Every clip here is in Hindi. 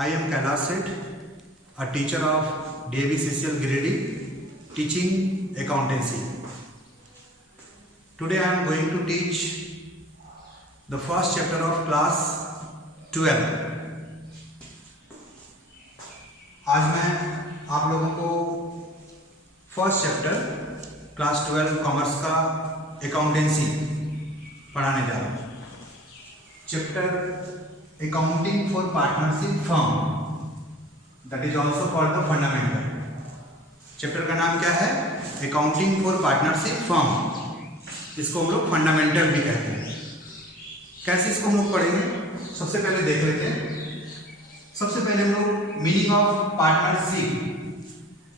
I am Kailash Seth, a teacher of DAV-CCL Giridih, teaching accountancy. Today I am going to teach the first chapter of class 12. आज मैं आप लोगों को फर्स्ट चैप्टर क्लास 12 कॉमर्स का अकाउंटेंसी पढ़ाने जा रहा हूँ। Chapter accounting for partnership firm, that is also called the fundamental. Chapter का नाम क्या है? Accounting for partnership firm. इसको हम लोग फंडामेंटल भी कहते हैं। कैसे इसको हम लोग पढ़ेंगे? सबसे पहले देख लेते हैं। सबसे पहले हम लोग मीनिंग ऑफ पार्टनरशिप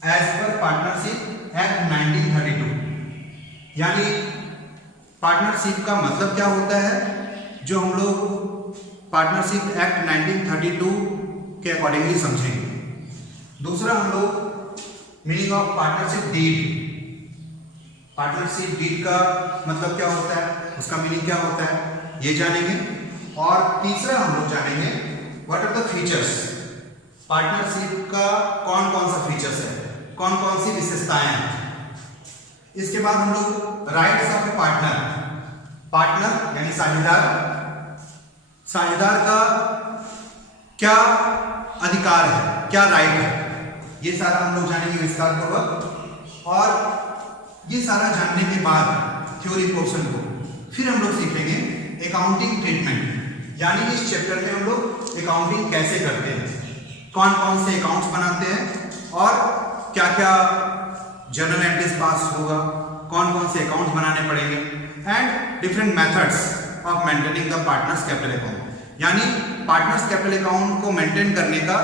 एज पर पार्टनरशिप एक्ट 1932, यानी पार्टनरशिप का मतलब क्या होता है, जो हम लोग पार्टनरशिप एक्ट 1932 के अकॉर्डिंगली समझेंगे। दूसरा हम लोग meaning of partnership deed. Partnership deed का मतलब क्या होता है, उसका मीनिंग क्या होता है, ये जानेंगे। और तीसरा हम लोग जानेंगे what are the features. Partnership का कौन कौन सा फीचर्स है, कौन कौन सी विशेषताएं हैं। इसके बाद हम लोग rights of A partner. Partner यानी साझेदार, साझेदार का क्या अधिकार है, क्या राइट है, ये सारा हम लोग जानेंगे विस्तार पूर्वक। और ये सारा जानने के बाद थ्योरी पोर्शन को फिर हम लोग सीखेंगे अकाउंटिंग ट्रीटमेंट, यानी इस चैप्टर में हम लोग अकाउंटिंग कैसे करते हैं, कौन कौन से अकाउंट्स बनाते हैं और क्या क्या जर्नल एंट्रीज पास होगा, कौन कौन से अकाउंट्स बनाने पड़ेंगे, and different methods of maintaining the partners capital account. यानी पार्टनर्स कैपिटल अकाउंट को मेंटेन करने का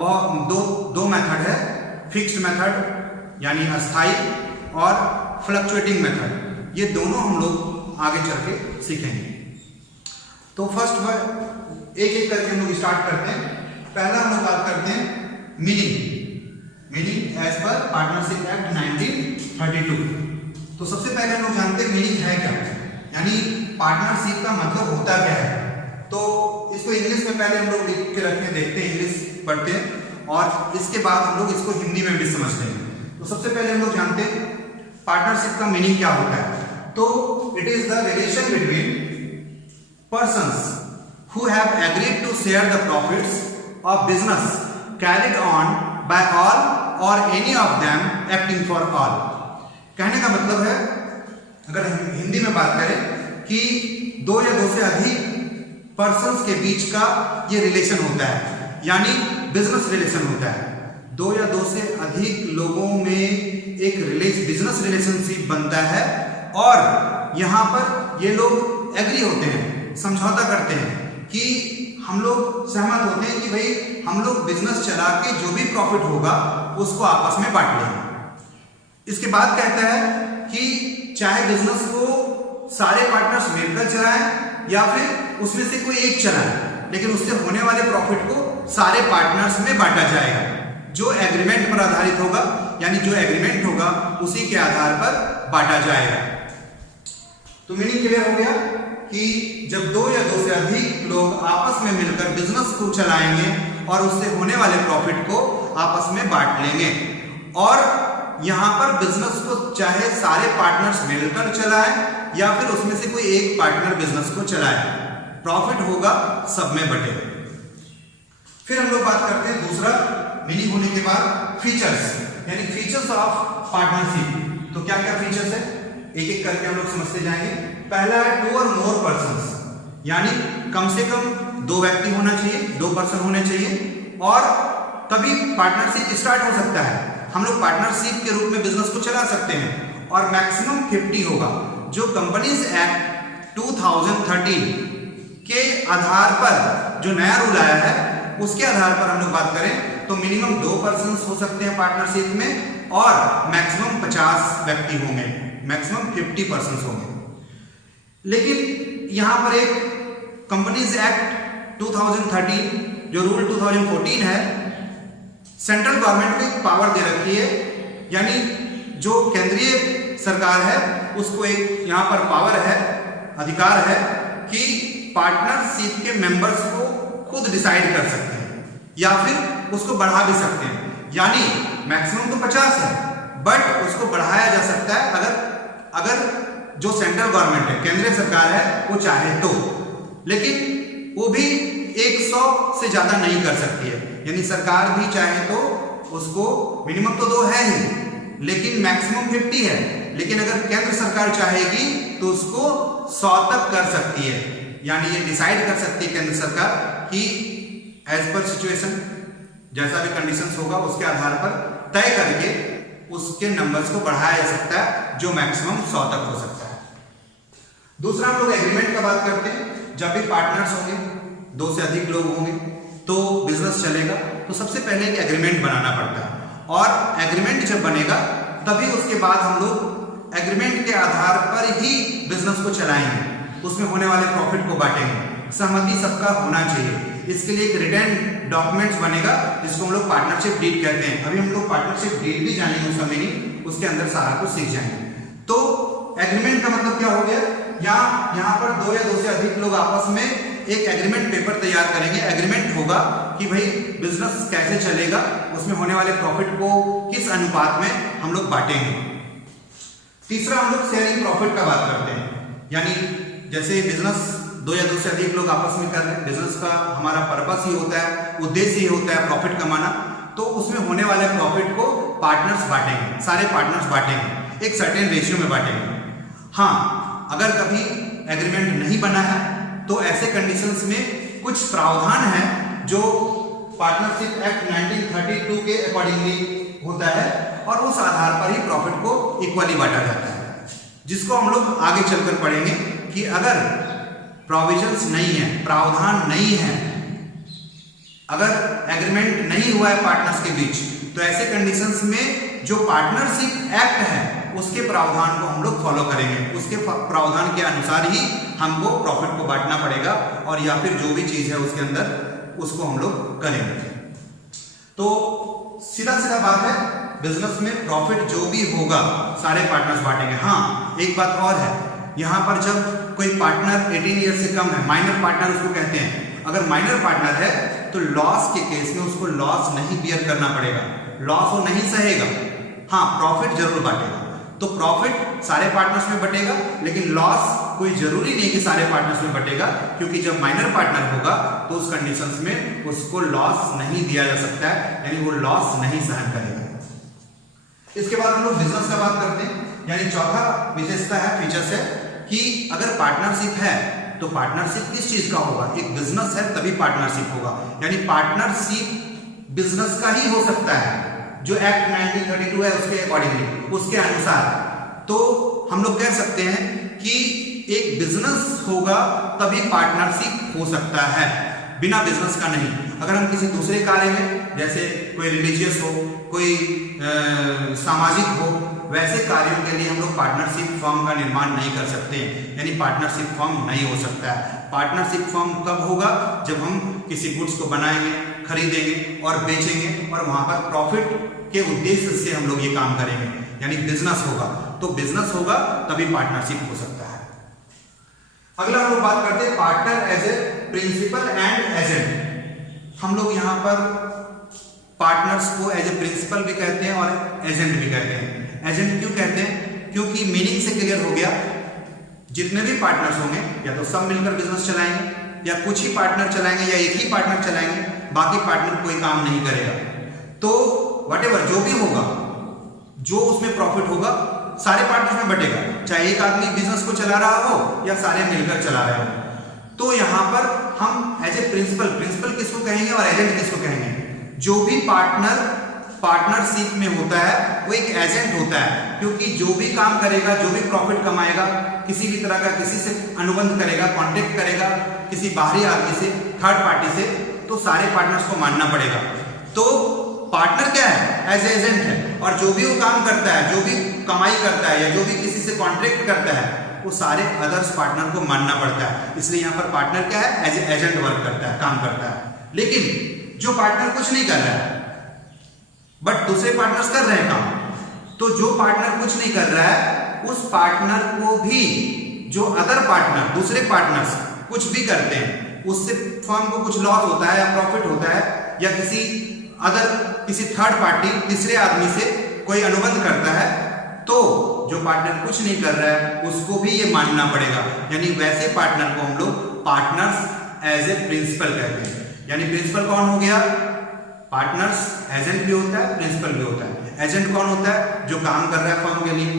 दो मेथड है, फिक्स्ड मेथड यानी अस्थाई और फ्लक्चुएटिंग मेथड। ये दोनों हम लोग आगे चल के सीखेंगे। तो फर्स्ट एक एक करके हम लोग स्टार्ट करते हैं। पहला हम लोग बात करते हैं मीनिंग एज पर पार्टनरशिप एक्ट 1932। तो सबसे पहले हम लोग जानते हैं मीनिंग है क्या, यानी पार्टनरशिप का मतलब होता क्या है। तो इसको इंग्लिश में पहले हम लोग लिख के रखते हैं, देखते हैं, इंग्लिश पढ़ते हैं और इसके बाद हम लोग इसको हिंदी में भी समझते हैं। तो सबसे पहले हम लोग जानते हैं पार्टनरशिप का मीनिंग क्या होता है। तो it is the relation between persons who have agreed to share the profits of business carried on by all or any of them acting for all। कहने का मतलब है, अगर हम हिंदी में बात करें, कि दो या दो से अधिक पर्सन्स के बीच का ये रिलेशन होता है, यानी बिजनेस रिलेशन होता है। दो या दो से अधिक लोगों में एक बिजनेस रिलेशनशिप बनता है और यहां पर ये लोग एग्री होते हैं, समझौता करते हैं कि हम लोग सहमत होते हैं कि भाई हम लोग बिजनेस चला के जो भी प्रॉफिट होगा उसको आपस में बांट लेंगे। इसके बाद कहता है कि चाहे बिजनेस को सारे पार्टनर्स मिलकर चलाएं या फिर उसमें से कोई एक चलाए, लेकिन उससे होने वाले प्रॉफिट को सारे पार्टनर्स में बांटा जाएगा, जो एग्रीमेंट पर आधारित होगा, यानी जो एग्रीमेंट होगा उसी के आधार पर बांटा जाएगा। तो मीनिंग क्लियर हो गया कि जब दो या दो से अधिक लोग आपस में मिलकर बिजनेस को चलाएंगे और उससे होने वाले प्रॉफिट को आपस में बांट लेंगे, और यहां पर बिजनेस को चाहे सारे पार्टनर्स मिलकर चलाएं या फिर उसमें से कोई एक पार्टनर बिजनेस को चलाए, प्रॉफिट होगा सब में बटे। फिर हम लोग बात करते हैं दूसरा मीनिंग होने के बाद फीचर्स, यानी फीचर्स ऑफ पार्टनरशिप। तो क्या क्या फीचर्स है, एक एक करके हम लोग समझते जाएंगे। पहला है टू और मोर पर्सन्स, यानी कम से कम दो व्यक्ति होना चाहिए, दो पर्सन होने चाहिए, और तभी पार्टनरशिप स्टार्ट हो सकता है। हम लोग पार्टनरशिप के रूप में बिजनेस को चला सकते हैं, और मैक्सिमम 50 होगा। जो कंपनीज एक्ट 2013 के आधार पर जो नया रूल आया है उसके आधार पर हम लोग बात करें तो मिनिमम 2 पर्सन हो सकते हैं पार्टनरशिप में, और मैक्सिमम 50 व्यक्ति होंगे, मैक्सिमम 50 पर्सन होंगे। लेकिन यहां पर एक कंपनीज एक्ट 2013 जो रूल 2014 है, सेंट्रल गवर्नमेंट को एक पावर दे रखी है, यानी जो केंद्रीय सरकार है उसको एक यहां पर पावर है, अधिकार है कि पार्टनरशिप के मेंबर्स को खुद डिसाइड कर सकते हैं या फिर उसको बढ़ा भी सकते हैं। यानी मैक्सिमम तो 50 है, बट उसको बढ़ाया जा सकता है अगर जो सेंट्रल गवर्नमेंट है, केंद्रीय सरकार है, वो चाहे तो। लेकिन वो भी 100 से ज्यादा नहीं कर सकती है। यानी सरकार भी चाहे तो उसको मिनिमम तो 2 है ही, लेकिन मैक्सिमम 50 है। लेकिन अगर केंद्र सरकार चाहेगी तो उसको 100 तक कर सकती है। यानी ये डिसाइड कर सकती है केंद्र सरकार कि एज पर सिचुएशन, जैसा भी कंडीशंस होगा उसके आधार पर तय करके उसके नंबर्स को बढ़ाया जा सकता है, जो मैक्सिमम 100 तक हो सकता है। दूसरा हम लोग एग्रीमेंट का बात करते हैं। जब भी पार्टनर्स होंगे, 2 से अधिक लोग होंगे, तो बिजनेस चलेगा तो सबसे पहले एक एग्रीमेंट बनाना पड़ता है। और एग्रीमेंट जब बनेगा तभी उसके बाद हम लोग एग्रीमेंट के आधार पर ही बिजनेस को चलाएंगे, उसमें होने वाले प्रॉफिट को बांटेंगे। सहमति सबका होना चाहिए। इसके लिए एक रिटन डॉक्यूमेंट्स बनेगा जिसको हम लोग पार्टनरशिप डीड कहते हैं। अभी हम लोग पार्टनरशिप डीड भी जानेंगे, उसका मीनिंग, उसके अंदर सारा कुछ सीख जाएंगे। तो एग्रीमेंट का मतलब क्या हो गया, यहाँ पर 2 या 2 से अधिक लोग आपस में एक एग्रीमेंट पेपर तैयार करेंगे। एग्रीमेंट होगा कि भाई बिजनेस कैसे चलेगा, उसमें होने वाले प्रॉफिट को किस अनुपात में हम लोग बांटेंगे। तीसरा हम लोग शेयरिंग प्रॉफिट का बात करते हैं। यानी जैसे बिजनेस 2 या 2 से अधिक लोग आपस में कर रहे हैं, बिजनेस का हमारा पर्पस ही होता है, उद्देश्य ही होता है प्रॉफिट कमाना। तो उसमें होने वाले प्रॉफिट को पार्टनर्स बांटेंगे, सारे पार्टनर्स बांटेंगे, एक सर्टेन रेशियो में बांटेंगे। हाँ, अगर कभी एग्रीमेंट नहीं बना है तो ऐसे कंडीशंस में कुछ प्रावधान है जो पार्टनरशिप एक्ट 1932 के अकॉर्डिंगली होता है, और उस आधार पर ही प्रॉफिट को इक्वली बांटा जाता है, जिसको हम लोग आगे चलकर पढ़ेंगे कि अगर प्रोविजंस नहीं है, प्रावधान नहीं है, अगर एग्रीमेंट नहीं हुआ है पार्टनर्स के बीच, तो ऐसे कंडीशंस में जो पार्टनरशिप एक्ट है उसके प्रावधान को हम लोग फॉलो करेंगे। उसके प्रावधान के अनुसार ही हमको प्रॉफिट को बांटना पड़ेगा, और या फिर जो भी चीज है उसके अंदर उसको हम लोग करेंगे। तो सीधा सीधा बात है, बिजनेस में प्रॉफिट जो भी होगा सारे पार्टनर्स बांटेंगे। हाँ, एक बात और है, यहाँ पर जब कोई पार्टनर 18 ईयर से कम है, माइनर पार्टनर उसको कहते हैं, अगर माइनर पार्टनर है तो लॉस के केस में उसको लॉस नहीं बियर करना पड़ेगा, लॉस वो नहीं सहेगा। हाँ, प्रॉफिट जरूर बांटेगा। तो प्रॉफिट सारे पार्टनर्स में बटेगा, लेकिन लॉस कोई जरूरी नहीं कि सारे पार्टनर्स में बटेगा, क्योंकि जब माइनर पार्टनर होगा तो उस कंडीशंस में उसको लॉस नहीं दिया जा सकता है, यानी वो लॉस नहीं सहन करेगा। इसके बाद हम लोग बिजनेस का बात करते हैं। यानी चौथा विशेषता है, फीचर्स है कि अगर पार्टनरशिप है तो पार्टनरशिप किस चीज का होगा, एक बिजनेस है तभी पार्टनरशिप होगा। यानी पार्टनरशिप बिजनेस का ही हो सकता है, जो एक्ट 1932 है उसके अकॉर्डिंगली, उसके अनुसार। तो हम लोग कह सकते हैं कि एक बिजनेस होगा तभी पार्टनरशिप हो सकता है, बिना बिजनेस का नहीं। अगर हम किसी दूसरे कार्य में, जैसे कोई रिलीजियस हो, कोई सामाजिक हो, वैसे कार्यों के लिए हम लोग पार्टनरशिप फर्म का निर्माण नहीं कर सकते, यानी पार्टनरशिप फर्म नहीं हो सकता है। पार्टनरशिप फर्म कब होगा, जब हम किसी गुड्स को बनाएंगे, खरीदेंगे और बेचेंगे, और वहां पर प्रॉफिट के उद्देश्य से हम लोग ये काम करेंगे, यानी बिजनेस होगा। तो बिजनेस होगा तभी पार्टनरशिप हो सकता है। अगला हम लोग बात करते हैं partner as a principal and agent. हम लोग यहाँ पर पार्टनर्स को एज ए प्रिंसिपल भी कहते हैं और एजेंट भी कहते हैं। एजेंट क्यों कहते हैं, क्योंकि मीनिंग से क्लियर हो गया, जितने भी पार्टनर्स होंगे या तो सब मिलकर बिजनेस चलाएंगे, या कुछ ही पार्टनर चलाएंगे, या एक ही पार्टनर चलाएंगे, बाकी पार्टनर कोई काम नहीं करेगा। तो व्हाटएवर जो भी होगा, जो उसमें प्रॉफिट होगा सारे पार्टनर्स में बटेगा, चाहे एक आदमी बिजनेस को चला रहा हो या सारे मिलकर चला रहे हो। तो यहाँ पर हम एज ए प्रिंसिपल किसको कहेंगे और एजेंट किसको कहेंगे, जो भी पार्टनर पार्टनरशिप में होता है वो एक एजेंट होता है, क्योंकि जो भी काम करेगा, जो भी प्रॉफिट कमाएगा, किसी भी तरह का किसी से अनुबंध करेगा, कांटेक्ट करेगा किसी बाहरी आदमी से, थर्ड पार्टी से, तो सारे पार्टनर्स को मानना पड़ेगा। तो पार्टनर क्या है, एज एजेंट है, और जो भी वो काम करता है, जो भी कमाई करता है, या जो भी किसी से कॉन्ट्रैक्ट करता है, वो सारे अदर्स पार्टनर को मानना पड़ता है। इसलिए यहाँ पर पार्टनर क्या है, एज एजेंट वर्क करता है, काम करता है। लेकिन जो पार्टनर कुछ नहीं कर रहा है बट दूसरे पार्टनर्स कर रहे हैं काम, तो जो पार्टनर कुछ नहीं कर रहा है उस पार्टनर को भी जो अदर पार्टनर, दूसरे पार्टनर्स कुछ भी करते हैं, उससे फर्म को कुछ लॉस होता है या प्रॉफिट होता है, या किसी थर्ड पार्टी तीसरे आदमी से कोई अनुबंध करता है तो जो पार्टनर कुछ नहीं कर रहा है उसको भी ये मानना पड़ेगा। यानी वैसे पार्टनर को हम लोग पार्टनर्स एज ए प्रिंसिपल कहते हैं। यानी प्रिंसिपल कौन हो गया? पार्टनर्स एजेंट भी होता है, प्रिंसिपल भी होता है। एजेंट कौन होता है? जो काम कर रहा है फर्म के लिए,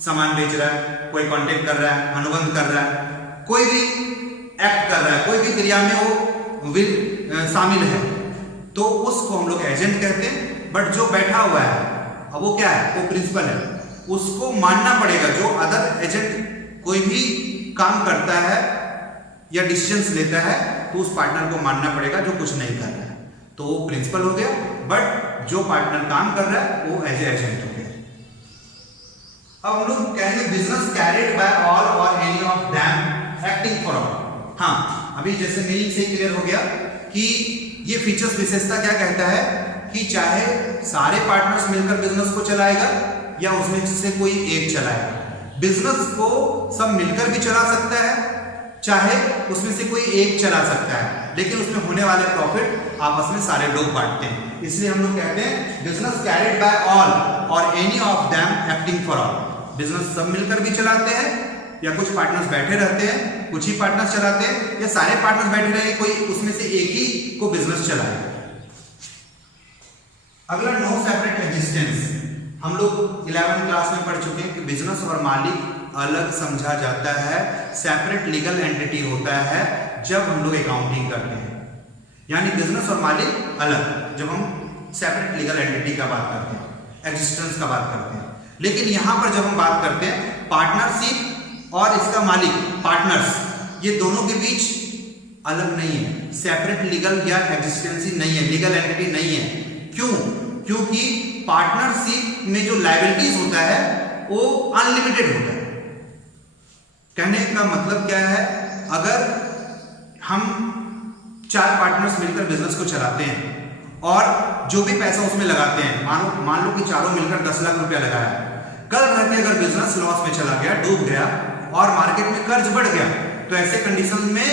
सामान बेच रहा है, कोई कॉन्टेक्ट कर रहा है, अनुबंध कर रहा है, कोई भी एक्ट कर रहा है, कोई भी क्रिया में वो शामिल है, तो उसको हम लोग एजेंट कहते हैं। बट जो बैठा हुआ है अब वो क्या है? वो प्रिंसिपल है, उसको मानना पड़ेगा। जो अदर एजेंट कोई भी काम करता है या डिसीजंस लेता है तो उस पार्टनर को मानना पड़ेगा जो कुछ नहीं कर रहा है, तो वो प्रिंसिपल हो गया। बट जो पार्टनर काम कर रहा है वो एज ए एजेंट हो गया। अब हम लोग कहेंगे बिजनेस कैरिड बाय ऑल और any of them acting for all. हाँ, अभी जैसे मीनिंग से क्लियर हो गया कि ये फीचर्स विशेषता क्या कहता है कि चाहे सारे पार्टनर्स मिलकर बिजनेस को चलाएगा या उसमें से कोई एक चलाएगा। बिजनेस को सब मिलकर भी चला सकता है, चाहे उसमें से कोई एक चला सकता है, लेकिन उसमें होने वाले प्रॉफिट आपस में सारे लोग बांटते हैं। इसलिए हम लोग कहते हैं बिजनेस कैरिड बाय ऑल और any of them acting for all. Business सब मिलकर भी चलाते हैं या कुछ पार्टनर्स बैठे रहते हैं, कुछ ही पार्टनर्स चलाते हैं, या सारे पार्टनर्स बैठे रहे, कोई उसमें से एक ही को बिजनेस चलाए। अगला नो सेपरेट एग्जिस्टेंस। हम लोग 11वीं क्लास में पढ़ चुके हैं कि बिजनेस और मालिक अलग समझा जाता है, सेपरेट लीगल एंटिटी होता है जब हम लोग अकाउंटिंग करते हैं। यानी बिजनेस और मालिक अलग जब हम सेपरेट लीगल एंटिटी का बात करते हैं, एग्जिस्टेंस का बात करते हैं। लेकिन यहां पर जब हम बात करते हैं पार्टनरशिप और इसका मालिक पार्टनर्स, ये दोनों के बीच अलग नहीं है, सेपरेट लीगल या एग्जिस्टेंसी नहीं है, लीगल एंटिटी नहीं है। क्यों? क्योंकि पार्टनरशिप में जो लायबिलिटीज होता है वो अनलिमिटेड होता है। कहने का मतलब क्या है? अगर हम 4 पार्टनर्स मिलकर बिजनेस को चलाते हैं और जो भी पैसा उसमें लगाते हैं, मान लो कि चारों मिलकर 10 लाख रुपया लगाया, कल रह के अगर बिजनेस लॉस में चला गया, डूब गया और मार्केट में कर्ज बढ़ गया, तो ऐसे कंडीशन में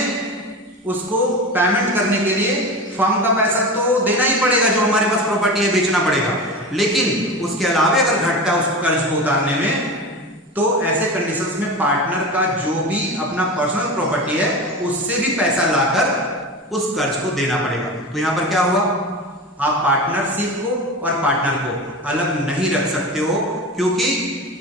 उसको पेमेंट करने के लिए फर्म का पैसा तो देना ही पड़ेगा, जो हमारे पास प्रॉपर्टी है बेचना पड़ेगा। लेकिन उसके अलावा अगर घटता है उस कर्ज को उतारने में, तो ऐसे कंडीशंस में पार्टनर का जो भी अपना पर्सनल प्रॉपर्टी है उससे भी पैसा लाकर उस कर्ज को देना पड़ेगा। तो यहां पर क्या हुआ? आप पार्टनरशिप को और पार्टनर को अलग नहीं रख सकते हो, क्योंकि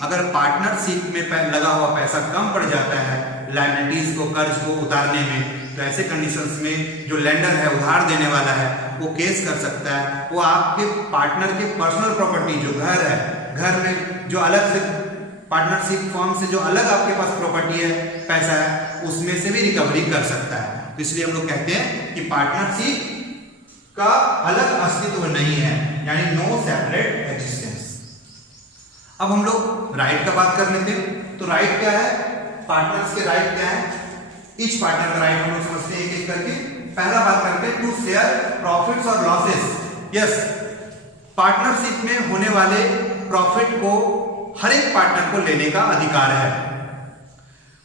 अगर पार्टनरशिप में लगा हुआ पैसा कम पड़ जाता है लायबिलिटीज को, कर्ज को उतारने में, तो ऐसे कंडीशंस में जो लेंडर है, उधार देने वाला है, वो केस कर सकता है। वो आपके पार्टनर के पर्सनल प्रॉपर्टी जो घर है, घर में जो अलग से पार्टनरशिप फर्म से जो अलग आपके पास प्रॉपर्टी है, पैसा है, उसमें से भी रिकवरी कर सकता है। तो इसलिए हम लोग कहते हैं कि पार्टनरशिप का अलग अस्तित्व नहीं है, यानी नो सेपरेट एग्जिस्टेंस। अब हम लोग राइट का बात कर लेते हैं। तो राइट क्या है? पार्टनर्स के राइट क्या है? ईच पार्टनर का राइट हम लोग समझते हैं एक एक करके। पहला बात करते हैं टू शेयर प्रॉफिट्स और लॉसेस। यस, पार्टनरशिप में होने वाले प्रॉफिट को हर एक पार्टनर को लेने का अधिकार है।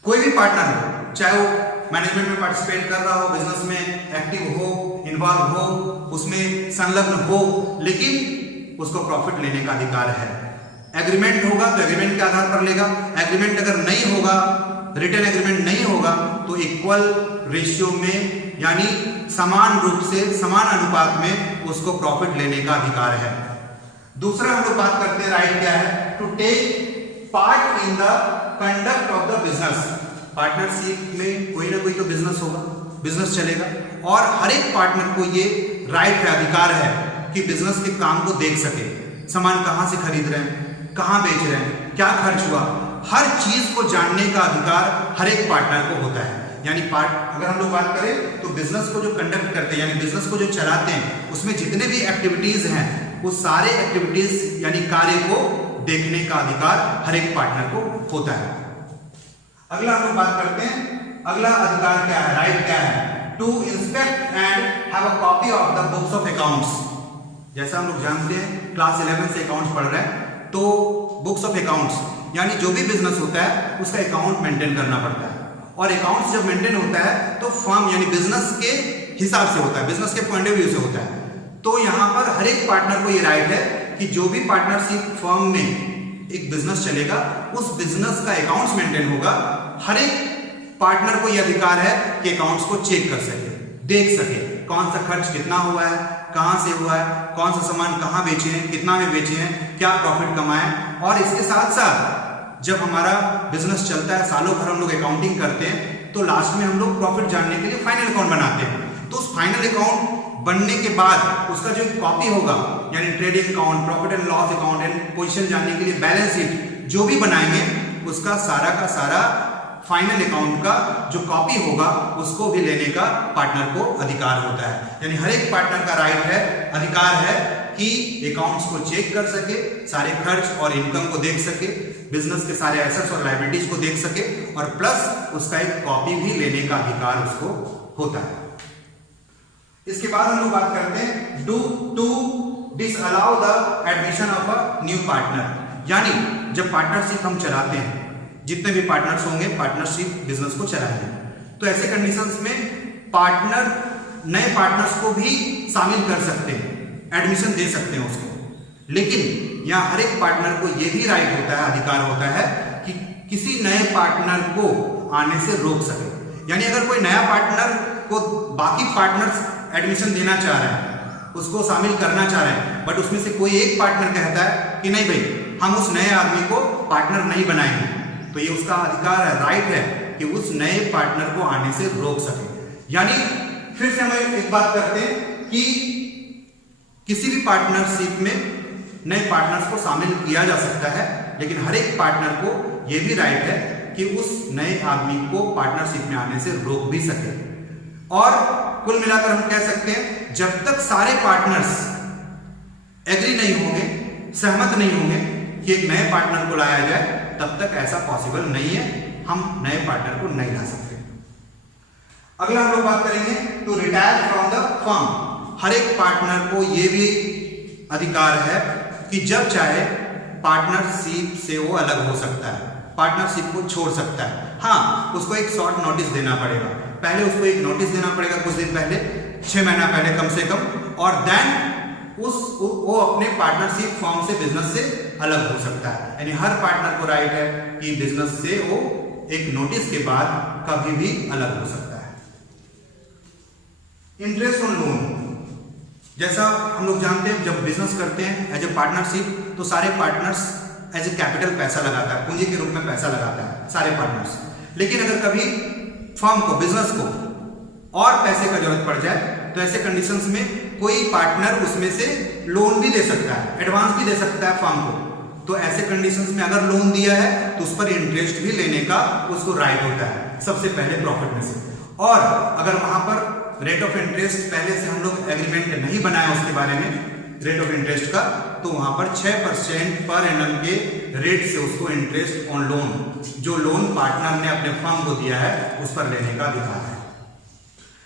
कोई भी पार्टनर हो, चाहे वो मैनेजमेंट में पार्टिसिपेट कर रहा हो, बिजनेस में एक्टिव हो, इन्वॉल्व हो, उसमें संलग्न हो, लेकिन उसको प्रॉफिट लेने का अधिकार है। एग्रीमेंट होगा तो एग्रीमेंट के आधार पर लेगा। एग्रीमेंट अगर नहीं होगा, रिटन एग्रीमेंट नहीं होगा, तो इक्वल रेशियो में, यानी समान रूप से, समान अनुपात में उसको प्रॉफिट लेने का अधिकार है। दूसरा हम लोग बात करते हैं राइट क्या है? To take part in the conduct of the business. Partnership में कोई ना कोई तो बिजनेस होगा, बिजनेस चलेगा, और हर एक पार्टनर को ये राइट है, अधिकार है कि बिजनेस के काम को देख सके। सामान कहां से खरीद रहे हैं, कहां बेच रहे हैं, क्या खर्च हुआ, हर चीज को जानने का अधिकार हर एक पार्टनर को होता है। यानी अगर हम लोग बात करें तो बिजनेस को जो कंडक्ट करते हैं, यानी बिजनेस को जो चलाते हैं, उसमें जितने भी एक्टिविटीज हैं, उस सारे एक्टिविटीज यानी कार्य को देखने का अधिकार हर एक पार्टनर को होता है। अगला हम लोग बात करते हैं, अगला अधिकार क्या है, राइट क्या है? To inspect and have a copy of the books of accounts. जैसा हम लोग जानते हैं, क्लास 11 से अकाउंट्स पढ़ रहे हैं, तो बुक्स ऑफ अकाउंट्स यानी जो भी बिजनेस होता है उसका अकाउंट मेंटेन करना पड़ता है। और अकाउंट्स जब मेंटेन होता है तो फर्म यानी बिजनेस के हिसाब से होता है, बिजनेस के पॉइंट ऑफ व्यू से होता है। तो यहाँ पर हर एक पार्टनर को ये राइट है कि जो भी पार्टनरशिप फर्म में एक बिजनेस चलेगा उस बिजनेस का अकाउंट्स मेंटेन होगा। हर एक पार्टनर को यह अधिकार है कि अकाउंट्स को चेक कर सके, देख सके कौन सा खर्च कितना हुआ है, कहां से हुआ है, कौन सा सामान कहां बेचे हैं, कितना में बेचे हैं, क्या प्रॉफिट कमाए। और इसके साथ साथ जब हमारा बिजनेस चलता है, सालों भर हम लोग अकाउंटिंग करते हैं, तो लास्ट में हम लोग प्रॉफिट जानने के लिए फाइनल अकाउंट बनाते हैं। तो उस फाइनल अकाउंट बनने के बाद उसका जो कॉपी होगा, यानी trading account, profit and loss account and position जानने के लिए बैलेंस शीट जो भी बनाएंगे, उसका सारा का सारा फाइनल अकाउंट का जो कॉपी होगा उसको भी लेने का पार्टनर को अधिकार होता है। यानी हर एक पार्टनर का राइट है, अधिकार है कि अकाउंट्स को चेक कर सके, सारे खर्च और इनकम को देख सके, बिजनेस के सारे एसेट्स और लायबिलिटीज को देख सके, और प्लस उसका एक कॉपी भी लेने का अधिकार उसको होता है। इसके बाद हम लोग बात करते हैं to disallow the admission of a new partner. यानी जब पार्टनरशिप हम चलाते हैं, जितने भी पार्टनर्स होंगे पार्टनरशिप बिजनेस को चलाएंगे, तो ऐसे कंडीशंस में पार्टनर नए पार्टनर्स को भी शामिल कर सकते हैं, एडमिशन दे सकते हैं उसको। लेकिन यहाँ हर एक पार्टनर को यह भी राइट होता है, अधिकार होता है कि किसी नए पार्टनर को आने से रोक सके। यानी अगर कोई नया पार्टनर को बाकी पार्टनर्स एडमिशन देना चाह रहे हैं, उसको शामिल करना चाह रहे हैं, बट उसमें से कोई एक पार्टनर कहता है कि नहीं भाई हम उस नए आदमी को पार्टनर नहीं बनाएंगे, तो ये उसका अधिकार है, राइट है कि उस नए पार्टनर को आने से रोक सके। यानी फिर से हम एक बात करते हैं कि किसी भी पार्टनरशिप में नए पार्टनर्स को शामिल किया जा सकता है, लेकिन हर एक पार्टनर को यह भी राइट है कि उस नए आदमी को पार्टनरशिप में आने से रोक भी सके। और कुल मिलाकर हम कह सकते हैं जब तक सारे पार्टनर्स एग्री नहीं होंगे, सहमत नहीं होंगे कि एक नए पार्टनर को लाया जाए, तब तक ऐसा पॉसिबल नहीं है, हम नए पार्टनर को नहीं ला सकते। अगला हम लोग बात करेंगे to retire from the firm. हर एक पार्टनर को यह भी अधिकार है कि जब चाहे पार्टनरशिप से वो अलग हो सकता है, पार्टनरशिप को छोड़ सकता है। हाँ, उसको एक शॉर्ट नोटिस देना पड़ेगा, पहले उसको एक नोटिस देना पड़ेगा कुछ दिन पहले, 6 महीना पहले कम से कम, और देन वो अपने पार्टनरशिप फर्म से, बिजनेस से अलग हो सकता है। यानी हर पार्टनर को राइट है कि बिजनेस से वो एक नोटिस के बाद कभी भी अलग हो सकता है। इंटरेस्ट ऑन लोन, जैसा हम लोग जानते हैं जब बिजनेस करते हैं एज ए पार्टनरशिप, तो सारे पार्टनर्स एज ए कैपिटल पैसा लगाता है, पूंजी के रूप में पैसा लगाता है सारे पार्टनर्स। लेकिन अगर कभी फर्म को, बिजनेस को और पैसे का जरूरत पड़ जाए, तो ऐसे कंडीशंस में कोई पार्टनर उसमें से लोन भी दे सकता है, एडवांस भी दे सकता है फर्म को। तो ऐसे कंडीशंस में अगर लोन दिया है तो उस पर इंटरेस्ट भी लेने का उसको राइट होता है, सबसे पहले प्रॉफिट में से। और अगर वहां पर रेट ऑफ इंटरेस्ट पहले से हम लोग एग्रीमेंट नहीं बनाए उसके बारे में रेट ऑफ इंटरेस्ट का, तो वहां पर 6% पर एनम के रेट से उसको इंटरेस्ट ऑन लोन, जो लोन पार्टनर ने अपने फर्म को दिया है, उस पर लेने का अधिकार है।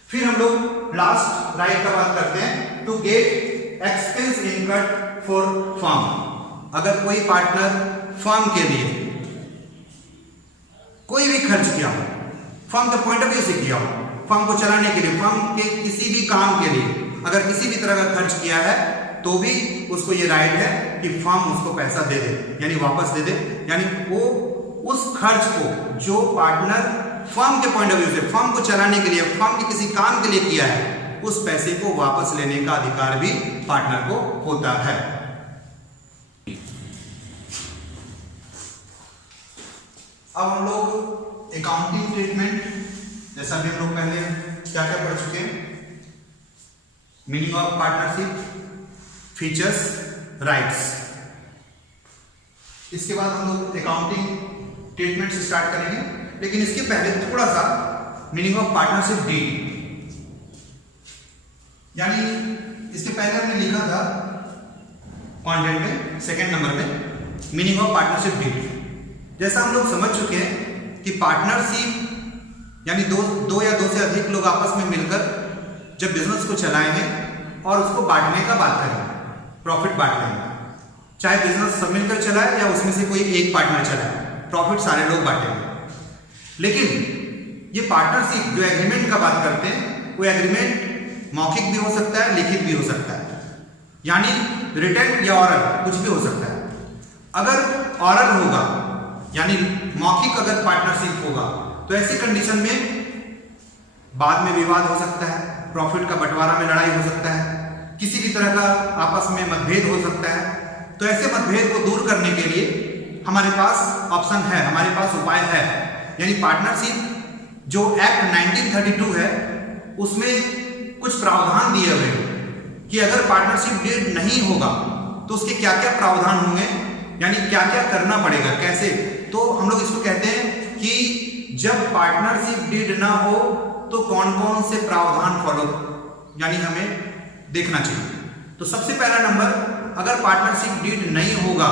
फिर हम लोग लास्ट राइट का बात करते हैं to get expense incurred for firm. अगर कोई पार्टनर फर्म के लिए कोई भी खर्च किया हो, फर्म के पॉइंट ऑफ व्यू से किया हो, फर्म को चलाने के लिए, फर्म के किसी भी काम के लिए अगर किसी भी तरह का खर्च किया है, तो भी उसको ये राइट है कि फर्म उसको पैसा दे दे, यानी वापस दे दे। यानी वो उस खर्च को जो पार्टनर फर्म के पॉइंट ऑफ व्यू से, फर्म को चलाने के लिए, फर्म के किसी काम के लिए किया है, उस पैसे को वापस लेने का अधिकार भी पार्टनर को होता है। अब हम लोग अकाउंटिंग ट्रीटमेंट, जैसा भी हम लोग पहले क्या क्या पढ़ चुके हैं, meaning of partnership, features, rights. इसके बाद हम लोग अकाउंटिंग ट्रीटमेंट से स्टार्ट करेंगे, लेकिन इसके पहले थोड़ा सा मीनिंग ऑफ पार्टनरशिप डीड, यानी इसके पहले हमने लिखा था कंटेंट में सेकंड नंबर में मीनिंग ऑफ पार्टनरशिप डीड। जैसा हम लोग समझ चुके हैं कि पार्टनरशिप यानी दो या दो से अधिक लोग आपस में मिलकर जब बिजनेस को चलाएंगे और उसको बांटने का बात करेंगे, प्रॉफिट बांटेंगे, चाहे बिजनेस सब मिलकर चलाए या उसमें से कोई एक पार्टनर चलाए, प्रॉफिट सारे लोग बांटेंगे। लेकिन ये पार्टनरशिप जो एग्रीमेंट का बात करते हैं, वो एग्रीमेंट मौखिक भी हो सकता है, लिखित भी हो सकता है। यानी रिटन या ऑरल कुछ भी हो सकता है। अगर ऑरल होगा यानी मौखिक अगर पार्टनरशिप होगा तो ऐसी कंडीशन में बाद में विवाद हो सकता है, प्रॉफिट का बंटवारा में लड़ाई हो सकता है, किसी भी तरह का आपस में मतभेद हो सकता है। तो ऐसे मतभेद को दूर करने के लिए हमारे पास ऑप्शन है, हमारे पास उपाय है। यानी पार्टनरशिप जो एक्ट 1932 है उसमें कुछ प्रावधान दिए हुए हैं कि अगर पार्टनरशिप डीड नहीं होगा तो उसके क्या क्या प्रावधान होंगे, यानी क्या क्या करना पड़ेगा, कैसे। तो हम लोग इसको कहते हैं कि जब पार्टनरशिप डीड ना हो तो कौन कौन से प्रावधान फॉलो यानी हमें देखना चाहिए। तो सबसे पहला नंबर, अगर पार्टनरशिप डीड नहीं होगा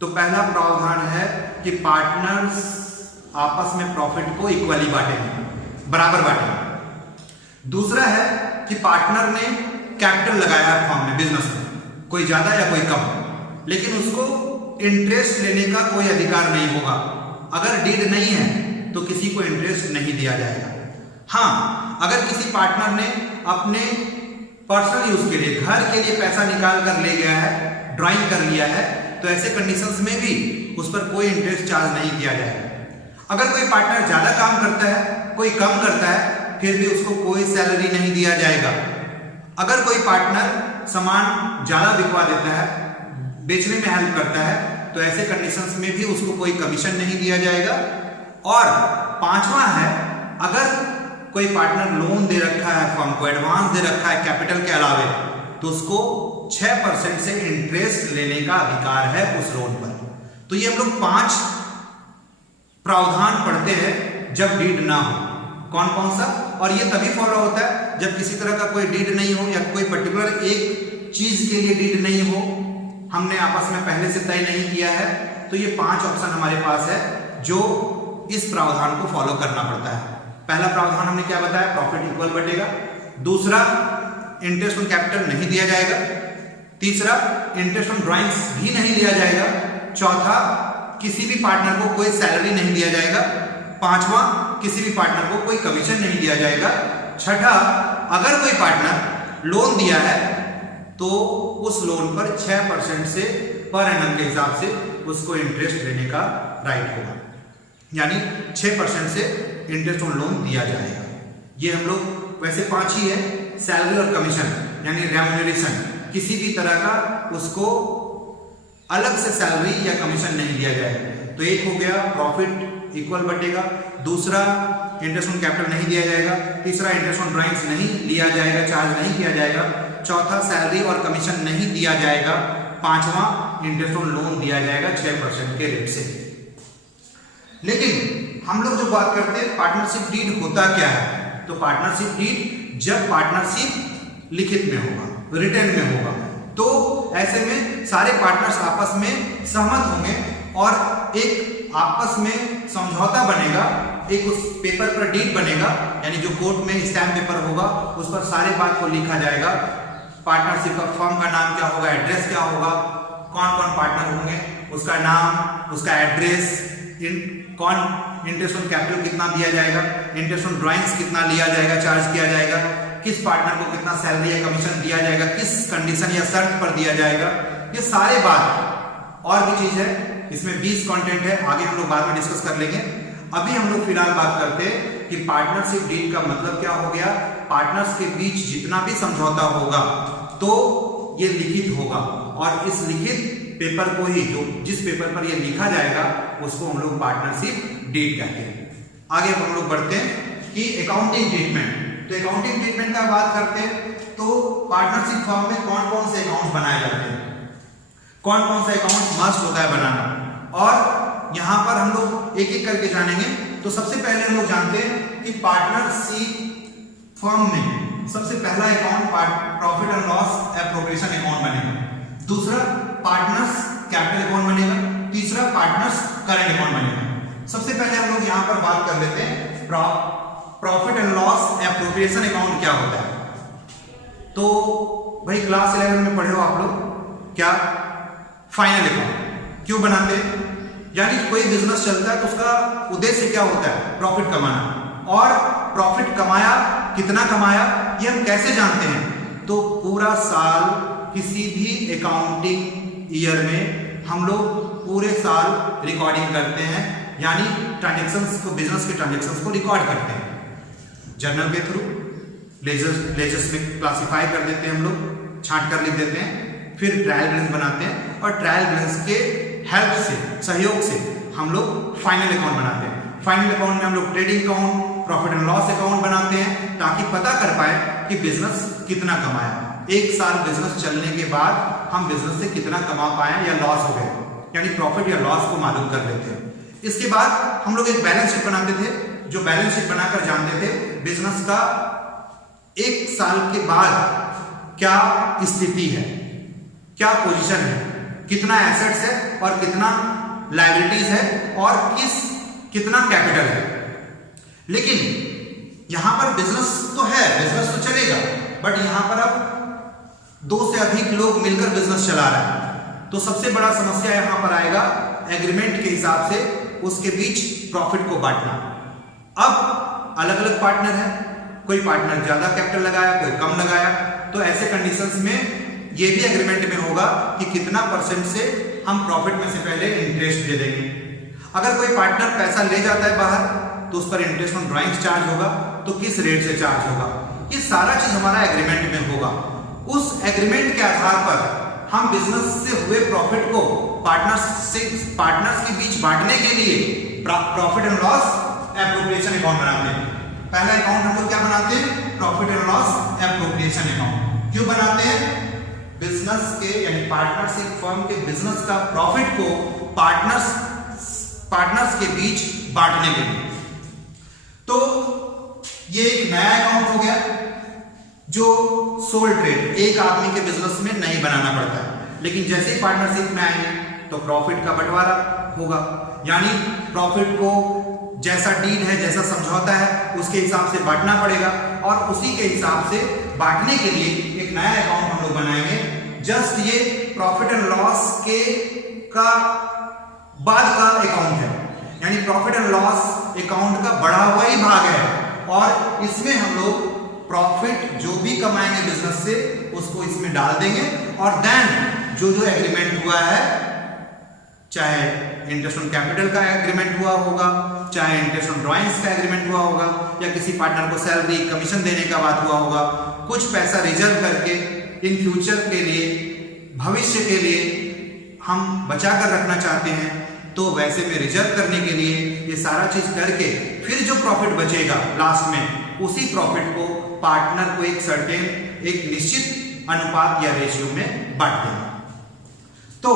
तो पहला प्रावधान है कि पार्टनर्स आपस में प्रॉफिट को इक्वली बांटेंगे, बराबर बांटेंगे। दूसरा है कि पार्टनर ने कैपिटल लगाया है फर्म में, बिजनेस में, कोई ज्यादा या कोई कम, लेकिन उसको इंटरेस्ट लेने का कोई अधिकार नहीं होगा। अगर डीड नहीं है तो किसी को इंटरेस्ट नहीं दिया जाएगा। हाँ, अगर किसी पार्टनर ने अपने पर्सनल यूज के लिए, घर के लिए पैसा निकाल कर ले गया है, ड्राइंग कर लिया है, तो ऐसे कंडीशंस में भी उस पर कोई इंटरेस्ट चार्ज नहीं किया जाएगा। अगर कोई पार्टनर ज्यादा काम करता है, कोई कम करता है, फिर भी उसको कोई सैलरी नहीं दिया जाएगा। अगर कोई पार्टनर सामान ज्यादा बिकवा देता है, बेचने में हेल्प करता है, तो ऐसे कंडीशंस में भी उसको कोई कमीशन नहीं दिया जाएगा। और पांचवा है, अगर कोई पार्टनर लोन दे रखा है फर्म को, एडवांस दे रखा है कैपिटल के अलावे, तो उसको 6% से इंटरेस्ट लेने का अधिकार है उस लोन पर। तो ये हम लोग 5 प्रावधान पढ़ते हैं जब डीड ना हो। कौन कौन सा? और ये तभी फॉलो होता है जब किसी तरह का कोई डीड नहीं हो या कोई पर्टिकुलर एक चीज के लिए डीड नहीं हो, हमने आपस में पहले से तय नहीं किया है। तो ये 5 ऑप्शन हमारे पास है जो इस प्रावधान को फॉलो करना पड़ता है। पहला प्रावधान हमने क्या बताया, प्रॉफिट इक्वल बटेगा। दूसरा, इंटरेस्ट ऑन कैपिटल नहीं दिया जाएगा। तीसरा, इंटरेस्ट ऑन ड्राइंग्स भी नहीं लिया जाएगा। चौथा, किसी भी पार्टनर को कोई सैलरी नहीं दिया जाएगा। पांचवा, किसी भी पार्टनर को कोई कमीशन नहीं दिया जाएगा। छठा, अगर कोई पार्टनर लोन दिया है तो उस लोन पर 6% से पर एनम के हिसाब से उसको इंटरेस्ट लेने का राइट होगा, यानी 6% से इंटरेस्ट ऑन लोन दिया जाएगा। ये हम लोग वैसे 5 ही है। सैलरी और कमीशन यानी रेम्यूनरेशन, किसी भी तरह का उसको अलग से सैलरी या कमीशन नहीं दिया जाएगा। तो एक हो गया प्रॉफिट इक्वल बटेगा। दूसरा, इंटरेस्ट ऑन कैपिटल नहीं दिया जाएगा। तीसरा, इंटरेस्ट ऑन ड्राइंग्स नहीं लिया जाएगा, चार्ज नहीं किया जाएगा। चौथा, सैलरी और कमीशन नहीं दिया जाएगा। पांचवा, इंटरेस्ट ऑन लोन दिया जाएगा 6% के रेट से। लेकिन हम लोग जो बात करते हैं पार्टनरशिप डीड होता क्या है, तो पार्टनरशिप डीड जब पार्टनरशिप लिखित में होगा, रिटन में होगा, तो ऐसे में सारे पार्टनर्स आपस में सहमत होंगे और एक आपस में समझौता बनेगा, एक उस पेपर पर डीड बनेगा, यानी जो कोर्ट में स्टैम्प पेपर होगा उस पर सारे बात को लिखा जाएगा। पार्टनरशिप का फर्म का नाम क्या होगा, एड्रेस क्या होगा, कौन कौन पार्टनर होंगे, उसका नाम, उसका एड्रेस, कौन इंटरेस्ट ऑन कैपिटल कितना दिया जाएगा, इंटरेस्ट ऑन ड्राइंग्स कितना लिया जाएगा, चार्ज किया जाएगा, किस पार्टनर को कितना सैलरी या कमीशन दिया जाएगा, किस कंडीशन या शर्त पर दिया जाएगा, ये सारे बात। और भी चीज है इसमें 20 कंटेंट है, आगे हम लोग बाद में डिस्कस कर लेंगे। अभी हम लोग फिलहाल बात करते हैं कि पार्टनरशिप डीड का मतलब क्या हो गया। पार्टनर्स के बीच जितना भी समझौता होगा तो ये लिखित होगा, और इस लिखित पेपर को ही, जो जिस पेपर पर ये लिखा जाएगा उसको हम लोग पार्टनरशिप डीड कहते हैं। आगे हम लोग बढ़ते हैं कि अकाउंटिंग ट्रीटमेंट। तो अकाउंटिंग ट्रीटमेंट का बात करते हैं तो पार्टनरशिप फर्म में कौन कौन से अकाउंट बनाए जाते हैं, कौन कौन सा अकाउंट मस्ट होता है बनाना, और यहाँ पर हम लोग एक एक करके जानेंगे। तो सबसे पहले हम लोग जानते हैं कि पार्टनरशिप फर्म में सबसे पहला account profit and loss appropriation account बनेगा। दूसरा, पार्टनर्स कैपिटल अकाउंट बनेगा। तीसरा, पार्टनर्स करंट अकाउंट बनेगा। सबसे पहले हम लोग यहाँ पर बात कर लेते हैं profit and loss appropriation account क्या होता है। तो भाई क्लास 11 में पढ़े हो आप लोग क्या, फाइनल अकाउंट क्यों बनाते हैं, यानी कोई बिजनेस चलता है तो उसका उद्देश्य क्या होता है, प्रॉफिट कमाना, और प्रॉफिट कमाया कितना कमाया ये हम कैसे जानते हैं, तो पूरा साल किसी भी अकाउंटिंग ईयर में हम लोग पूरे साल रिकॉर्डिंग करते हैं, यानी ट्रांजैक्शंस को, बिजनेस के ट्रांजैक्शंस को रिकॉर्ड करते हैं जर्नल के थ्रू, लेजर्स में क्लासिफाई कर देते हैं हम लोग, छांट कर लिख देते हैं, फिर ट्रायल बैलेंस बनाते हैं और ट्रायल बैलेंस के हेल्प से, सहयोग से हम लोग फाइनल अकाउंट बनाते हैं। फाइनल अकाउंट में हम लोग trading account, profit and loss account बनाते हैं ताकि पता कर पाए कि बिजनेस कितना कमाया। एक साल बिजनेस चलने के बाद हम बिजनेस से कितना कमा पाए या लॉस हो गए, यानी प्रॉफिट या लॉस को मालूम कर लेते हैं। इसके बाद हम लोग एक बैलेंस शीट बनाते थे, जो बैलेंस शीट बनाकर जानते थे बिजनेस का एक साल के बाद क्या स्थिति है, क्या पोजीशन है, कितना एसेट्स है और कितना लायबिलिटीज है और कितना कैपिटल है। लेकिन यहां पर बिजनेस तो है, बिजनेस तो चलेगा, बट यहां पर अब 2 से अधिक लोग मिलकर बिजनेस चला रहे हैं, तो सबसे बड़ा समस्या यहां पर आएगा एग्रीमेंट के हिसाब से उसके बीच प्रॉफिट को बांटना। अब अलग अलग पार्टनर है, कोई पार्टनर ज्यादा कैपिटल लगाया, कोई कम लगाया, तो ऐसे कंडीशंस में ये भी एग्रीमेंट में होगा कि कितना % से हम प्रॉफिट में से पहले इंटरेस्ट दे देंगे। अगर कोई पार्टनर पैसा ले जाता है बाहर तो उस पर इंटरेस्ट ऑन ड्राइंग्स चार्ज होगा, तो किस रेट से चार्ज होगा, ये सारा चीज हमारा एग्रीमेंट में होगा। उस एग्रीमेंट के आधार पर हम बिजनेस से हुए प्रॉफिट को पार्टनर्स के बीच बांटने के लिए profit and loss appropriation account बनाते हैं। पहला अकाउंट हम लोग क्या बनाते हैं, profit and loss appropriation account. क्यों बनाते हैं, बिजनेस के यानी पार्टनरशिप फर्म के बिजनेस का प्रॉफिट को पार्टनर्स के बीच बांटने के लिए। तो ये एक नया अकाउंट हो गया जो सोल ट्रेड, एक आदमी के बिजनेस में नहीं बनाना पड़ता है, लेकिन जैसे ही पार्टनरशिप में आएंगे तो प्रॉफिट का बंटवारा होगा, यानी प्रॉफिट को जैसा डील है, जैसा समझौता है, उसके हिसाब से बांटना पड़ेगा और उसी के हिसाब से बांटने के लिए एक नया अकाउंट हम लोग बनाएंगे। जस्ट ये प्रॉफिट एंड लॉस के का बाद का अकाउंट है, यानी प्रॉफिट एंड लॉस अकाउंट का बढ़ा हुआ ही भाग है और इसमें हम लोग प्रॉफिट जो भी कमाएंगे बिजनेस से उसको इसमें डाल देंगे और देन जो एग्रीमेंट हुआ है, चाहे इंटरेस्ट ऑन कैपिटल का एग्रीमेंट हुआ होगा, चाहे इंटरेस्ट ऑन ड्राइंग्स का एग्रीमेंट हुआ होगा, या किसी पार्टनर को सैलरी कमीशन देने का बात हुआ होगा, कुछ पैसा रिजर्व करके इन फ्यूचर के लिए, भविष्य के लिए हम बचा कर रखना चाहते हैं, तो वैसे में रिजर्व करने के लिए ये सारा चीज करके फिर जो प्रॉफिट बचेगा लास्ट में, उसी प्रॉफिट को पार्टनर को एक निश्चित अनुपात या रेशियो में बांट देंगे। तो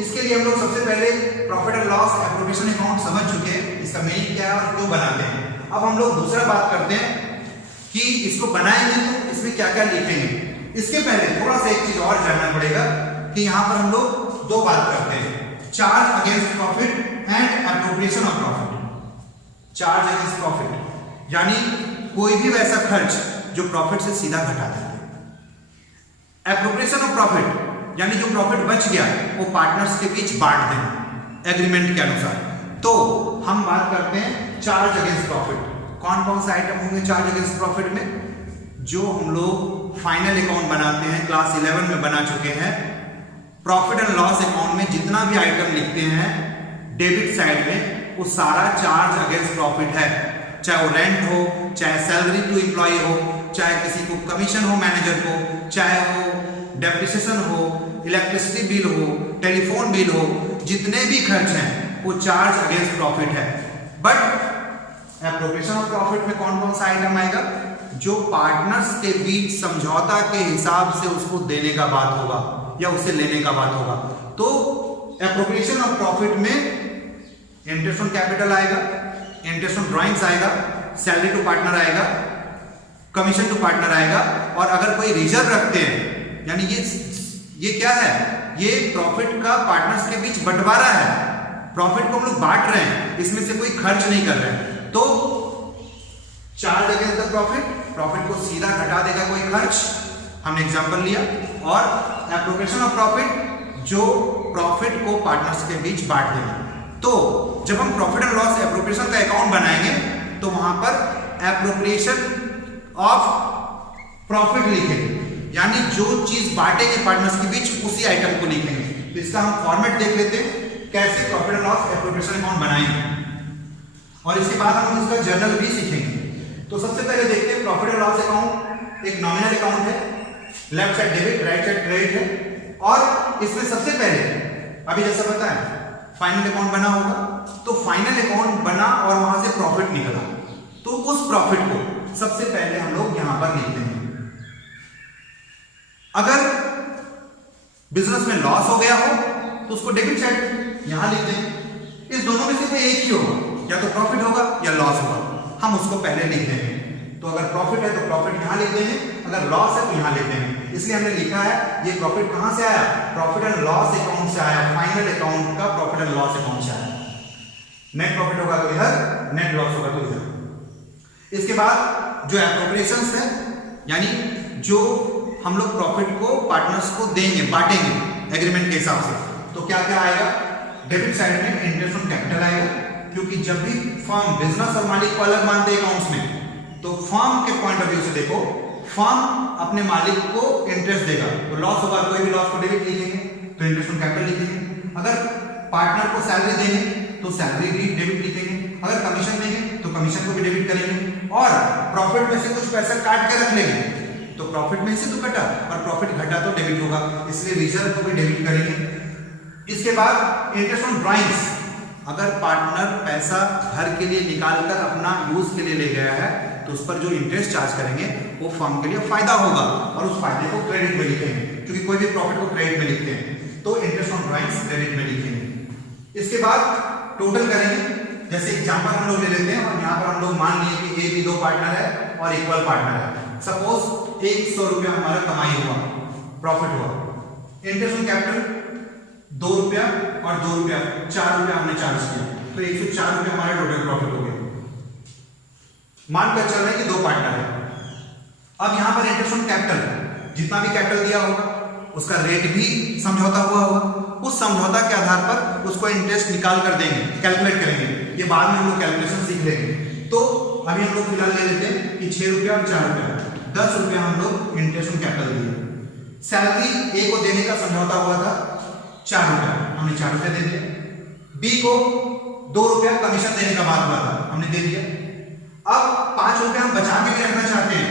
इसके लिए हम लोग सबसे पहले profit and loss appropriation account समझ चुके हैं, इसका मीनिंग क्या है और क्यों बनाते हैं। अब हम लोग दूसरा बात करते हैं कि इसको बनाएंगे तो इसमें क्या क्या लिखेंगे। इसके पहले थोड़ा सा एक चीज और जानना पड़ेगा कि यहाँ पर हम लोग 2 बात करते हैं, charge against profit and appropriation of profit. Charge against profit यानी कोई भी वैसा खर्च जो प्रॉफिट से सीधा घटा देते हैं। एप्रोप्रिएशन ऑफ प्रॉफिट यानी जो प्रॉफिट बच गया वो पार्टनर्स के बीच बांट देना एग्रीमेंट के अनुसार। तो हम बात करते हैं चार्ज अगेंस्ट प्रॉफिट। कौन कौन से आइटम होंगे चार्ज अगेंस्ट प्रॉफिट में, जो हम लोग फाइनल अकाउंट बनाते हैं, क्लास 11 में बना चुके हैं। प्रॉफिट एंड लॉस अकाउंट में जितना भी आइटम लिखते हैं डेबिट साइड में, वो सारा चार्ज अगेंस्ट प्रॉफिट है, चाहे वो रेंट हो, चाहे सैलरी टू एम्प्लॉय हो, चाहे किसी को कमीशन हो मैनेजर को, चाहे वो डेप्रिसिएशन हो, इलेक्ट्रिसिटी बिल हो, टेलीफोन बिल हो, जितने भी खर्च हैं वो चार्ज अगेंस्ट प्रॉफिट है। बट एप्रोप्रिएशन ऑफ प्रॉफिट में कौन कौन सा आइटम आएगा, जो पार्टनर्स के बीच समझौता के हिसाब से उसको देने का बात होगा या उसे लेने का बात होगा। तो एप्रोप्रिएशन ऑफ प्रॉफिट में इंटरेस्ट ऑन कैपिटल आएगा, इंटरेस्ट ऑन ड्राइंग्स आएगा, सैलरी टू पार्टनर आएगा, कमीशन टू पार्टनर आएगा, और अगर कोई रिजर्व रखते हैं यानी ये क्या है, ये प्रॉफिट का पार्टनर्स के बीच बंटवारा है, प्रॉफिट को हम लोग बांट रहे हैं, इसमें से कोई खर्च नहीं कर रहे हैं। तो charge against the profit, profit को सीधा घटा देगा कोई खर्च, हमने एग्जांपल लिया। और एप्रोप्रिएशन ऑफ प्रॉफिट, जो प्रॉफिट को पार्टनर्स के बीच बांट देगा। तो जब हम प्रॉफिट एंड लॉस एप्रोप्रिएशन का अकाउंट बनाएंगे तो वहां पर एप्रोप्रिएशन ऑफ प्रॉफिट लिखेंगे, यानी जो चीज बांटेंगे पार्टनर्स के बीच उसी आइटम को लिखेंगे। तो इसका हम फॉर्मेट देख लेते हैं कैसे profit and loss appropriation account बनाएंगे, और इसके बाद हम इसका जर्नल भी सीखेंगे। तो सबसे पहले देखते हैं प्रॉफिट एंड लॉस अकाउंट एक नॉमिनल अकाउंट है, left side debit right side credit है, और इसमें सबसे पहले अभी जैसा बताया फाइनल अकाउंट बना होगा, तो फाइनल अकाउंट बना और वहां से प्रॉफिट निकला, तो उस प्रॉफिट को सबसे पहले हम लोग यहां पर लिखते हैं। अगर बिजनेस में लॉस हो गया हो तो उसको डेबिट साइड यहां लिखते हैं। इस दोनों में से कोई एक ही होगा, या तो प्रॉफिट होगा या लॉस होगा, हम उसको पहले लिख देंगे। तो अगर प्रॉफिट है तो प्रॉफिट यहां लिख देंगे, अगर लॉस है तो यहां लिख देंगे। इसलिए हमने लिखा है ये प्रॉफिट कहां से आया, प्रॉफिट एंड लॉस अकाउंट से आया, फाइनल अकाउंट का प्रॉफिट एंड लॉस अकाउंट से आया। नेट प्रॉफिट होगा तो इधर, नेट लॉस होगा तो इधर। इसके बाद जो एप्रोप्रिएशंस है, यानी जो हम लोग प्रॉफिट को पार्टनर्स को देंगे, बांटेंगे एग्रीमेंट के हिसाब से, तो क्या क्या आएगा, डेबिट साइड में इंटरेस्ट ऑन कैपिटल आएगा, क्योंकि जब भी फर्म बिजनेस और मालिक को अलग मानते हैं अकाउंट्स में, तो फर्म के पॉइंट ऑफ व्यू से देखो, फर्म अपने मालिक को इंटरेस्ट देगा, तो लॉस होगा कोई भी लॉस को डेबिट लिखेंगे, तो इंटरेस्ट ऑन कैपिटल लिखेंगे। अगर पार्टनर को सैलरी देंगे तो सैलरी भी डेबिट लिखेंगे, अगर कमीशन देंगे तो कमीशन को भी डेबिट करेंगे, और प्रॉफिट में से कुछ पैसा काट के रख लेंगे, तो प्रॉफिट में से तो कटा और प्रॉफिट घटा तो डेबिट होगा, इसलिए रिजर्व को भी डेबिट करेंगे। इसके बाद इंटरेस्ट ऑन ड्राइंग्स, अगर पार्टनर पैसा घर के लिए निकालकर अपना यूज के लिए ले गया है तो उस पर जो इंटरेस्ट चार्ज करेंगे वो फर्म के लिए फायदा होगा, और उस फायदे को क्रेडिट में लिखेंगे, क्योंकि कोई भी प्रॉफिट को क्रेडिट में लिखते हैं, तो इंटरेस्ट ऑन ड्राइंग्स क्रेडिट में लिखेंगे। इसके बाद टोटल करेंगे, जैसे एग्जांपल हम लोग ले लेते हैं, और यहाँ पर हम लोग मान लिए कि ए भी 2 पार्टनर है और इक्वल पार्टनर है। सपोज 100 रुपया हमारा कमाई हुआ, प्रॉफिट हुआ, इंटरेस्ट ऑन कैपिटल 2 रुपया और 2 रुपया 4 रुपया हमने चार्ज किया, तो 104 रुपया हमारा टोटल प्रॉफिट हो गया। मानकर चल रहे हैं कि 2 पार्टनर है। अब यहां पर इंटरेस्ट ऑन कैपिटल, जितना भी कैपिटल दिया होगा उसका रेट भी समझौता हुआ होगा, उस समझौता के आधार पर उसको इंटरेस्ट निकाल कर देंगे, कैलकुलेट करेंगे, ये बाद में हम लोग कैलकुलेशन सीख लेंगे। तो अभी हम लोग फिलहाल ले लेते हैं कि 6 रुपया और 4 रुपया 10 रुपया हम लोग इंटरेस्ट ऑन कैपिटल दिए। सैलरी ए को देने का समझौता हुआ था 4 रुपया, हमने 4 रुपया दे दिया। बी को 2 रुपया कमीशन देने का बात हुआ था, हमने दे दिया। अब 5 रुपया हम बचा के भी रखना चाहते हैं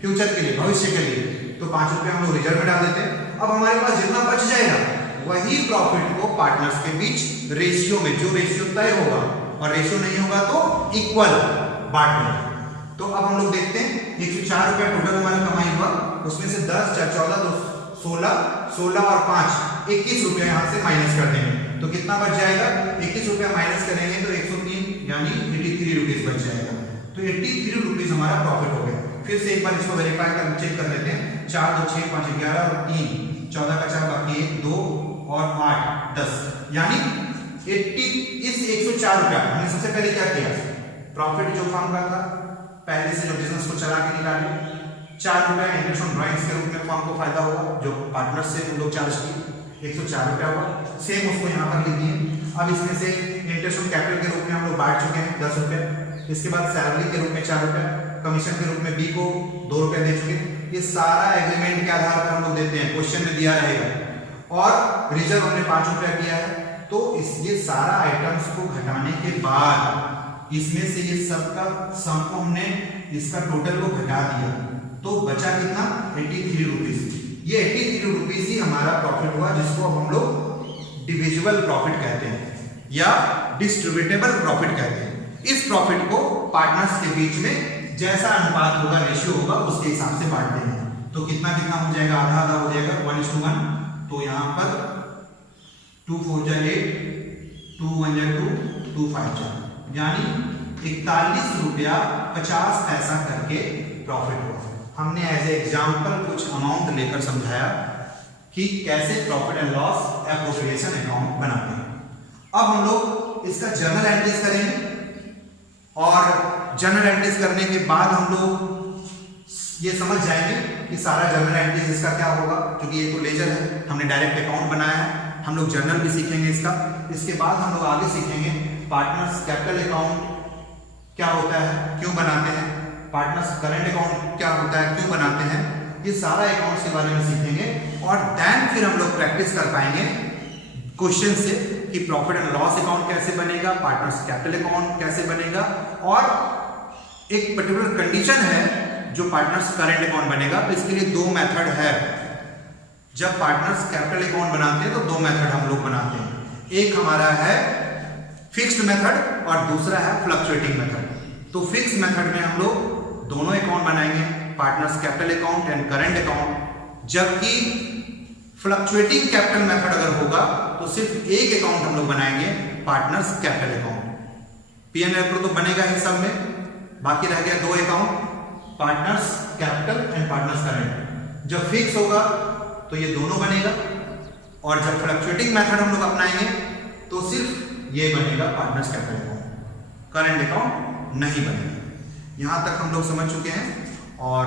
फ्यूचर के लिए, भविष्य के लिए, तो 5 रुपया हम लोग रिजर्व में डाल देते हैं। अब हमारे पास जितना बच जाएगा वही प्रॉफिट को पार्टनर्स के बीच रेशियो में, जो रेशियो तय होगा, और रेशियो नहीं होगा तो इक्वल बांटना। तो अब हम लोग देखते हैं 104 रुपया टोटल हमारा कमाई हुआ, उसमें से 10 4 14 तो 16 और 5 21 रुपया यहाँ से माइनस कर देंगे, तो कितना बच जाएगा, 21 रुपया माइनस करेंगे तो 103 यानी 83 रुपीज बच जाएगा। तो 83 रुपीज हमारा प्रॉफिट हो गया। फिर से एक बार इसको वेरीफाई कर चेक कर लेते हैं। 4 2 6 5 11 और 3 14 का 4 बाकी 1 2 और 8 10, यानी 80 इस 104 रुपया हमने सबसे पहले क्या किया, प्रॉफिट जो फर्म का था पहले से जो बिजनेस को चला के निकाले, 4 रुपया इंटरेस्ट ऑन ड्राइंग्स के रूप में फर्म को फायदा हुआ जो पार्टनर से हम लोग चार्ज किए, 104 रुपया हुआ, सेम उसको यहाँ पर लिख दिए। अब इसमें से इंटरेस्ट ऑन कैपिटल के रूप में हम लोग बांट चुके हैं 10 रुपया, इसके बाद सैलरी के रूप में 4 रुपया, कमीशन के रूप में बी को 2 रुपया दे चुके। ये सारा एग्रीमेंट के आधार पर हम लोग देते हैं, क्वेश्चन में दिया रहेगा, और रिजर्व हमने 5 रुपया किया है। तो ये सारा आइटम्स को घटाने के बाद इसमें से ये सबका सम को हमने इसका टोटल को घटा दिया, तो बचा कितना, 83 रुपीज। ये 83 रुपीज ही हमारा प्रॉफिट हुआ, जिसको अब हम लोग डिविजिबल प्रॉफिट कहते हैं या डिस्ट्रीब्यूटेबल प्रॉफिट कहते हैं। इस प्रॉफिट को पार्टनर्स के बीच में जैसा अनुपात होगा, रेशियो होगा, उसके हिसाब से बांट देंगे। तो कितना कितना हो जाएगा, आधा आधा हो जाएगा, 1:1। तो यहाँ पर 2 4 जा 8, 2 1 जा 2, 2 5 जा, यानी 41 रुपया 50 पैसा करके प्रॉफिट हुआ। हमने एज ए एग्जाम्पल कुछ अमाउंट लेकर समझाया कि कैसे profit and loss appropriation account बनाते हैं। अब हम लोग इसका जर्नल एंट्रीज करेंगे, और जर्नल एंट्रीज करने के बाद हम लोग ये समझ जाएंगे कि सारा जर्नल एंट्रीज इसका क्या होगा, क्योंकि ये तो लेजर है, हमने डायरेक्ट अकाउंट बनाया है। हम लोग जर्नल भी सीखेंगे इसका। इसके बाद हम लोग आगे सीखेंगे पार्टनर्स कैपिटल अकाउंट क्या होता है, क्यों बनाते हैं, पार्टनर्स करंट अकाउंट क्या होता है, क्यों बनाते हैं, ये सारा अकाउंट्स के बारे में सीखेंगे और देन फिर हम लोग प्रैक्टिस कर पाएंगे क्वेश्चन से कि प्रॉफिट एंड लॉस अकाउंट कैसे बनेगा, पार्टनर्स कैपिटल अकाउंट कैसे बनेगा, और एक पर्टिकुलर कंडीशन है जो पार्टनर्स करंट अकाउंट बनेगा। तो इसके लिए दो मेथड है। जब पार्टनर्स कैपिटल अकाउंट बनाते हैं तो दो मेथड हम लोग बनाते हैं, एक हमारा है फिक्स्ड मेथड और दूसरा है फ्लक्चुएटिंग मेथड। तो फिक्स्ड मेथड में हम लोग दोनों अकाउंट बनाएंगे, partners capital account and current account. जबकि फ्लक्चुएटिंग कैपिटल मेथड अगर होगा तो सिर्फ एक अकाउंट हम लोग बनाएंगे, पार्टनर्स कैपिटल अकाउंट। P&L तो बनेगा ही सब में, बाकी रह गया दो account, partners capital and partners current. जब फिक्स होगा तो ये दोनों बनेगा, और जब फ्लक्चुएटिंग मेथड हम लोग अपनाएंगे तो सिर्फ ये बनेगा partners capital account, current account नहीं बनेगा। यहाँ तक हम लोग समझ चुके हैं, और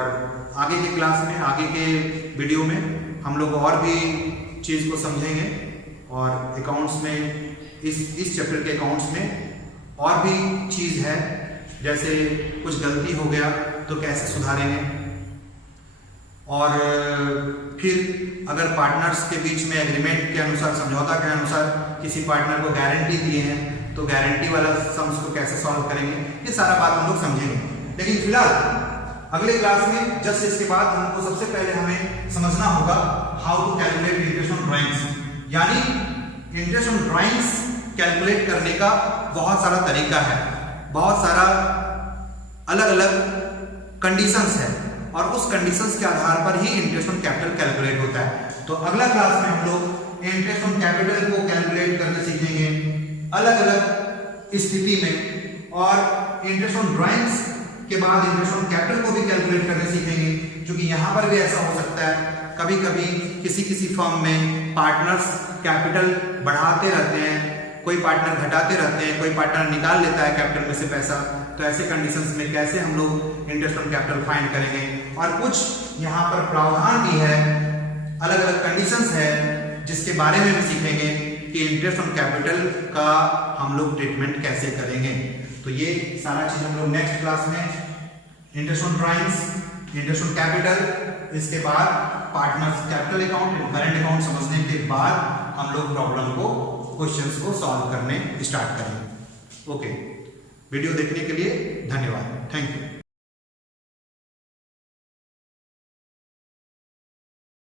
आगे के क्लास में, आगे के वीडियो में हम लोग और भी चीज़ को समझेंगे, और अकाउंट्स में इस चैप्टर के अकाउंट्स में और भी चीज़ है, जैसे कुछ गलती हो गया तो कैसे सुधारेंगे, और फिर अगर पार्टनर्स के बीच में एग्रीमेंट के अनुसार, समझौता के अनुसार किसी पार्टनर को गारंटी दिए हैं तो गारंटी वाला सम्स को कैसे सॉल्व करेंगे, ये सारा बात हम लोग समझेंगे। लेकिन फिलहाल अगले क्लास में जस्ट इसके बाद हमको सबसे पहले हमें समझना होगा how to calculate interest on drawings. यानी इंटरेस्ट ऑन ड्राइंग्स कैलकुलेट करने का बहुत सारा तरीका है, बहुत सारा अलग अलग कंडीशंस है, और उस कंडीशंस के आधार पर ही इंटरेस्ट ऑन कैपिटल कैलकुलेट होता है। तो अगला क्लास में हम लोग इंटरेस्ट ऑन कैपिटल को कैलकुलेट करके सीखेंगे अलग अलग स्थिति में, और इंटरेस्ट ऑन ड्राइंग्स के बाद इंटरेस्ट ऑन कैपिटल को भी कैलकुलेट करके सीखेंगे, क्योंकि यहाँ पर भी ऐसा हो सकता है कभी कभी किसी फर्म में पार्टनर्स कैपिटल बढ़ाते रहते हैं, कोई पार्टनर घटाते रहते हैं, कोई पार्टनर निकाल लेता है कैपिटल में से पैसा। तो ऐसे कंडीशंस में कैसे हम लोग इंटरेस्ट ऑन कैपिटल फाइंड करेंगे, और कुछ यहाँ पर प्रावधान भी है, अलग अलग कंडीशंस है जिसके बारे में भी सीखेंगे कि इंटरेस्ट ऑन कैपिटल का हम लोग ट्रीटमेंट कैसे करेंगे। तो ये सारा चीज हम लोग नेक्स्ट क्लास में, interest on drawings, interest on capital, इसके बाद partners capital account and current account समझने के बाद हम लोग प्रॉब्लम को, क्वेश्चंस को सॉल्व करने स्टार्ट करेंगे। ओके, वीडियो देखने के लिए धन्यवाद, थैंक यू।